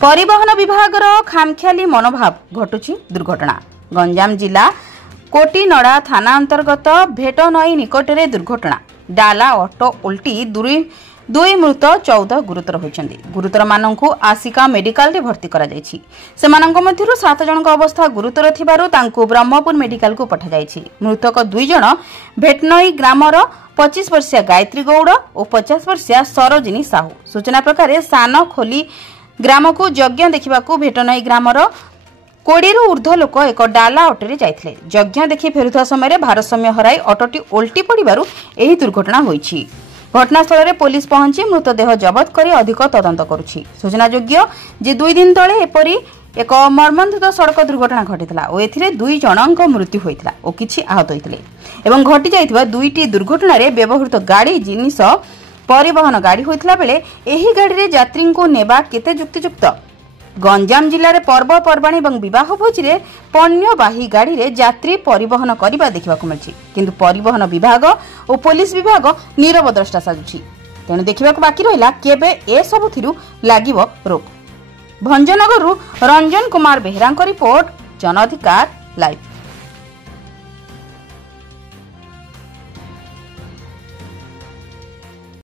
परिवहन विभाग खामखियाली मनोभाव घटुची दुर्घटना। गंजाम जिला कोटीनड़ा थाना अंतर्गत भेट नई निकटरे दुर्घटना। डाला ऑटो उल्टी दुई मृत 14 गुरुतर होइछन्ति। गुरुतर माननकु आसिका मेडिकल रे भर्ती करा जायछि। सेमानंक मध्यरु 7 जनक अवस्था गुरुतर थिबारु तांकु ब्रह्मपुर मेडिकल को पठा जायछि। मृतक 2 जन भेटनई ग्रामर 25 वर्षीय गायत्री गौड़ और 50 वर्षीय सरोजिनी साहू। सूचना प्रकार सान खोली ग्राम को यज्ञ देखा भेटनई ग्रामर 20 रु ऊर्ध्व लोक एक डाला ऑटोरे जाइथिले। यज्ञ देखि फेरुथा समय भारसाम्य हराई ऑटोटी उल्टी पड़िबारु एही दुर्घटना होईछि। घटनास्थल में पुलिस पहुंची मृतदेह जबत कर अधिक तदंत करुछि। सूचनायोग्य जे 2 दिन तले एपरी एक मर्मन्तुद सड़क दुर्घटना घटिला और एथिरे 2 जनक मृत्यु होइतिला और किछि आहत होइतिले एवं घटि जाइथिबा 2टी दुर्घटना रे व्यवहृत गाड़ी जिनिस परिवहन गाड़ी होइतिला बेले एही गाड़ी रे यात्री को नेबा केते युक्तियुक्त। गंजाम जिले में पर्वपर्वाणी और विवाह भोजी में पण्यवाही गाड़ी रे यात्री परिवहन करने देखा मिली, किंतु परिवहन विभाग और पुलिस विभाग नीरव द्रष्टा साजुछि। तेणु देखा बाकी रहा केबे ए सबुथिरु लागिब रोक। भंजनगर रंजन कुमार बेहरा रिपोर्ट, जन अधिकार लाइव।